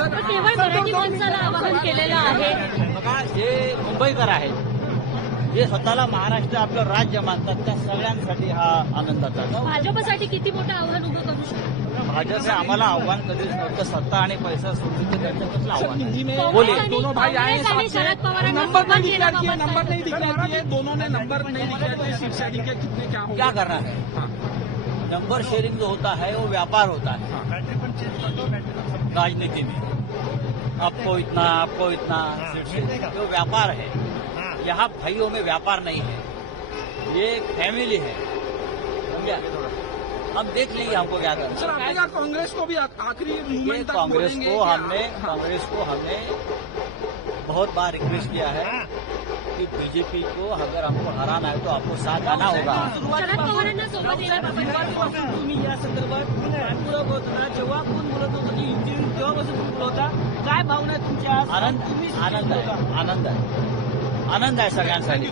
पण केवळ मराठी माणसाला आवाहन केलेलं आहे. बघा, जे मुंबईकर आहेत, जे स्वतःला महाराष्ट्र आपलं राज्य मानतात, त्या सगळ्यांसाठी हा आनंदाचा आहे. भाजपसाठी किती मोठं आव्हान उभं करू शकतो? भाजपचे आम्हाला आव्हान कधीच नव्हतं. सत्ता आणि पैसा सोडून ते त्यांचं कसलं आव्हान हिंदी में बोलिए. दोनों भाई आए कांग्रेस आणि साथ शरद में, पवारांना नंबर नहीं सोबत डिक्लेयर किए, घेण्याबाबत नंबर नहीं डिक्लेयर किए, दोनों ने नंबर नहीं डिक्लेयर किए, सीट शेयरिंग के कितने क्या होगा? क्या करना है? हाँ, नंबर शेयरिंग जो होता है वो व्यापार होता है हाँ। राजनीति में. आपको इतना जो व्यापार है, यहाँ भाइयों में व्यापार नहीं है, ये एक फैमिली है. समझा? हम देख लेंगे हमको क्या सर करना आपने है. कहा कांग्रेस को भी आखिरी ये मूवमेंट तक कांग्रेस बोलेंगे को कि- हमने बहुत बार रिक्वेस्ट किया है कि बीजेपी को अगर हमको हराना है तो आपको साथ आना होगा. शरद पवारांना सोबत येण्याबाबत तुम्ही या संदर्भात नागपुरात होता जेव्हा कोण बोलत होतं की इंजिनिअरिंग तेव्हापासून कोण बोलत होता, काय भावना आहे तुमच्या? आनंद आहे सगळ्यांसाठी.